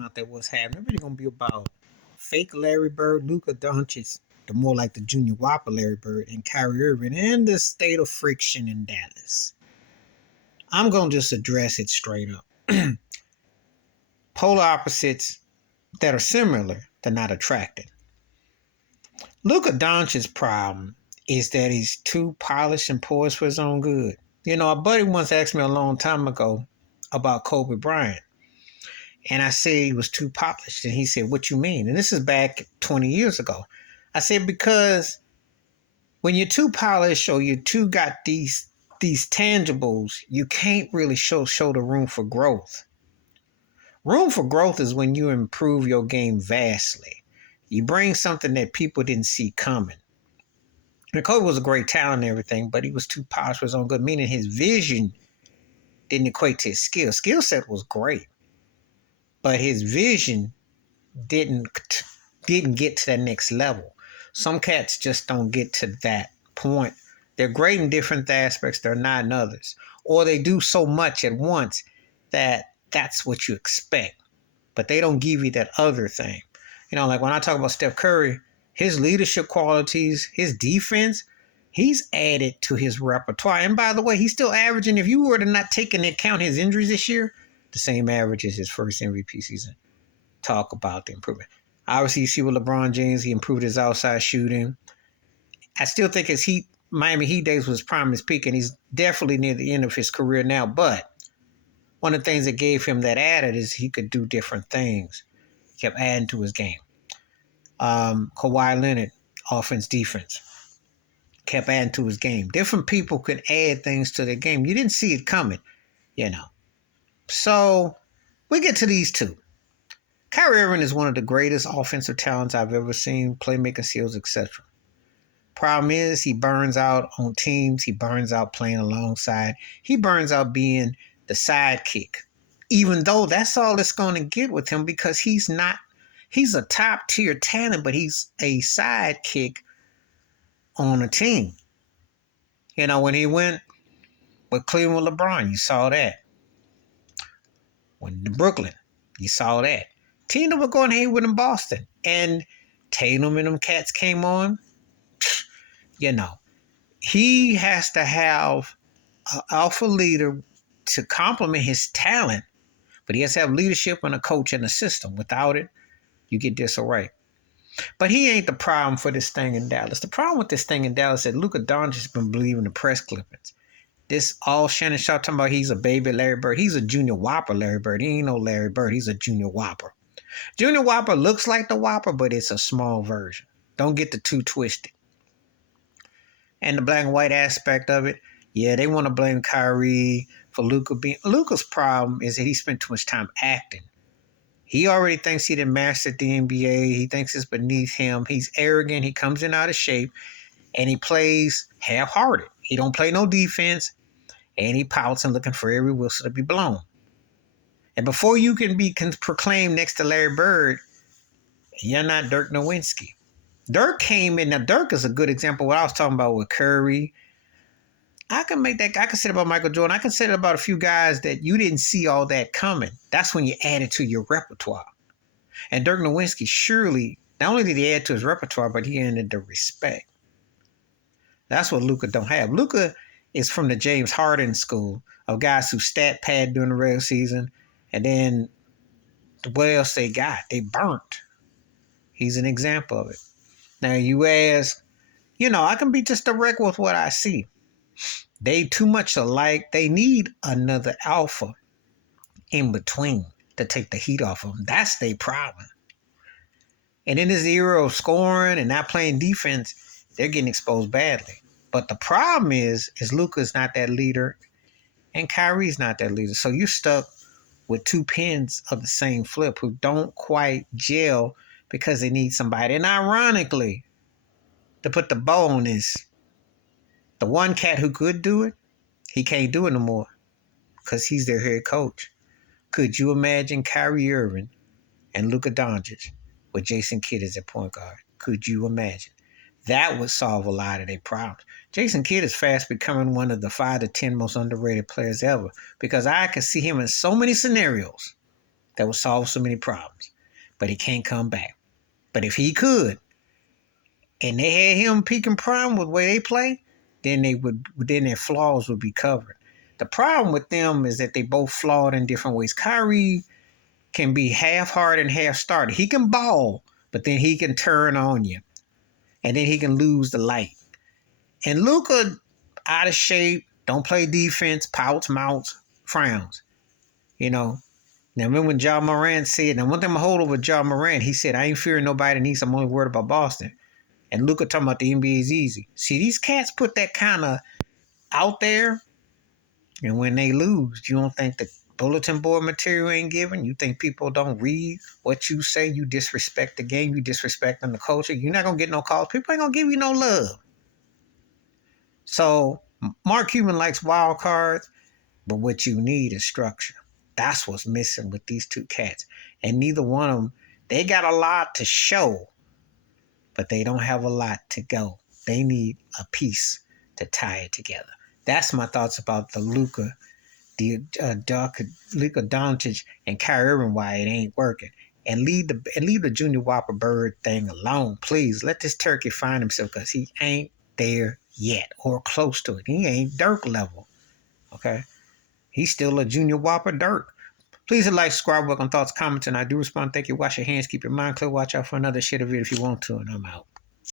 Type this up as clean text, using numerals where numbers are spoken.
Out there what's happening. Really gonna be about fake Larry Bird, Luka Doncic, the more like the Junior Whopper Larry Bird, and Kyrie Irving, and the state of friction in Dallas. I'm gonna just address it straight up. Polar opposites that are similar, they're not attracted. Luka Doncic's problem is that he's too polished and poised for his own good. You know, a buddy once asked me a long time ago about Kobe Bryant. And I said he was too polished. And he said, "What you mean?" And this is back 20 years ago. I said, because when you're too polished or you too got these tangibles, you can't really show the room for growth. Room for growth is when you improve your game vastly. You bring something that people didn't see coming. And Kobe was a great talent and everything, but he was too polished for his own good, meaning his vision didn't equate to his skill. Skill set was great, but his vision didn't get to that next level. Some cats just don't get to that point. They're great in different aspects, they're not in others. Or they do so much at once that that's what you expect. But they don't give you that other thing. You know, like when I talk about Steph Curry, his leadership qualities, his defense, he's added to his repertoire. And by the way, he's still averaging, if you were to not take into account his injuries this year, the same average as his first MVP season. Talk about the improvement. Obviously, you see with LeBron James, he improved his outside shooting. I still think his Miami Heat days was prime his peak, and he's definitely near the end of his career now. But one of the things that gave him that added is he could do different things. He kept adding to his game. Kawhi Leonard, offense, defense, kept adding to his game. Different people could add things to their game. You didn't see it coming, you know. So we get to these two. Kyrie Irving is one of the greatest offensive talents I've ever seen, playmaking skills, etc. Problem is, he burns out on teams. He burns out playing alongside. He burns out being the sidekick, even though that's all it's going to get with him because he's a top tier talent, but he's a sidekick on a team. You know, when he went with Cleveland with LeBron, you saw that. When to Brooklyn, you saw that. Team were going Hayward in Boston. And Tatum and them cats came on. You know, he has to have an alpha leader to complement his talent, but he has to have leadership and a coach and a system. Without it, you get disarray. But he ain't the problem for this thing in Dallas. The problem with this thing in Dallas is that Luka Doncic has been believing the press clippings. This all Shannon Sharp talking about he's a baby Larry Bird. He's a Junior Whopper Larry Bird. He ain't no Larry Bird. He's a Junior Whopper. Junior Whopper looks like the Whopper, but it's a small version. Don't get the two twisted. And the black and white aspect of it, yeah, they want to blame Kyrie for Luka being. Luka's problem is that he spent too much time acting. He already thinks he didn't master the NBA. He thinks it's beneath him. He's arrogant. He comes in out of shape, and he plays half-hearted. He don't play no defense, and he pouts and looking for every whistle to be blown. And before you can be proclaimed next to Larry Bird, you're not Dirk Nowitzki. Dirk came in. Now, Dirk is a good example of what I was talking about with Curry. I can say it about Michael Jordan. I can say it about a few guys that you didn't see all that coming. That's when you add it to your repertoire. And Dirk Nowitzki, surely, not only did he add to his repertoire, but he earned the respect. That's what Luka don't have. Luka is from the James Harden school of guys who stat pad during the regular season. And then what else they got? They burnt. He's an example of it. Now you ask, I can be just direct with what I see. They too much alike. They need another alpha in between to take the heat off of them. That's their problem. And in this era of scoring and not playing defense, they're getting exposed badly. But the problem is Luka's not that leader and Kyrie's not that leader. So you're stuck with two pins of the same flip who don't quite gel because they need somebody. And ironically, to put the bow on this, the one cat who could do it, he can't do it no more because he's their head coach. Could you imagine Kyrie Irving and Luka Doncic with Jason Kidd as their point guard? Could you imagine? That would solve a lot of their problems. Jason Kidd is fast becoming one of the 5 to 10 most underrated players ever because I can see him in so many scenarios that would solve so many problems. But he can't come back. But if he could, and they had him peaking prime with the way they play, then their flaws would be covered. The problem with them is that they both flawed in different ways. Kyrie can be half-hearted and half-started. He can ball, but then he can turn on you, and then he can lose the light. And Luka, out of shape, don't play defense, pouts, mouths, frowns. You know. Now remember when Ja Morant said, now one thing I'm hold over Ja Morant, he said, I ain't fearing nobody in the East, I'm only worried about Boston. And Luka talking about the NBA is easy. See, these cats put that kind of out there, and when they lose, you don't think the bulletin board material ain't given? You think people don't read what you say? You disrespect the game, you disrespecting the culture. You're not going to get no calls. People ain't going to give you no love. So Mark Cuban likes wild cards, but what you need is structure. That's what's missing with these two cats. And neither one of them, they got a lot to show, but they don't have a lot to go. They need a piece to tie it together. That's my thoughts about the Luka Doncic and Kyrie Irving, why it ain't working. And leave the Junior Whopper Bird thing alone, please. Let this turkey find himself, because he ain't there yet or close to it. He ain't Dirk level. Okay? He's still a Junior Whopper Dirk. Please like, subscribe, work on thoughts, comments, and I do respond. Thank you. Wash your hands, keep your mind clear. Watch out for another shit of it if you want to, and I'm out.